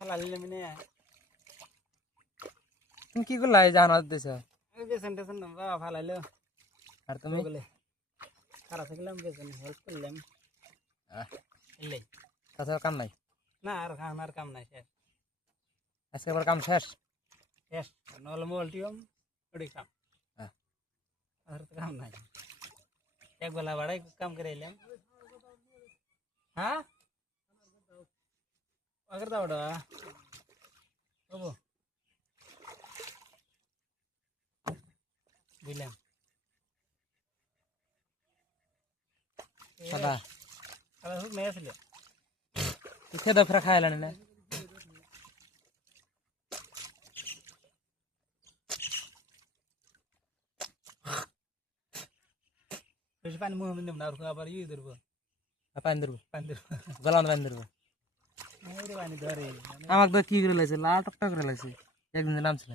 ফালাইলে মানে তুমি কি করলাই জানাত দিছ বেসন টেসন বাবা ফালাইলো আর তুমি বলে খারাপ থাকলাম বেসন হেল্প করলাম এলাই তাছাড়া কাম নাই না আর কাম নাই শেষ আজকে আবার কাম শেষ শেষ নহলে মোবাইলটিও ওটি কাম হ্যাঁ। আর তো কাম নাই এক বেলা বাড়াই কাম করে এলাম হ্যাঁ अगर दावड़ा ओबो बुझलाम সাদা সাদা হুক নাই আসলে খেয়ে দাও ফেরা খাইলানি না বেশি পানি মুখ নিলাম না আর আবার ইয়ে ধরবো পানি ধরবো পানি ধরবো গলাম পানি ধরবো পানি ধরে আমাকে তো কি করে লাগছে লাল টকটক করে লাগছে একদিন নামছিল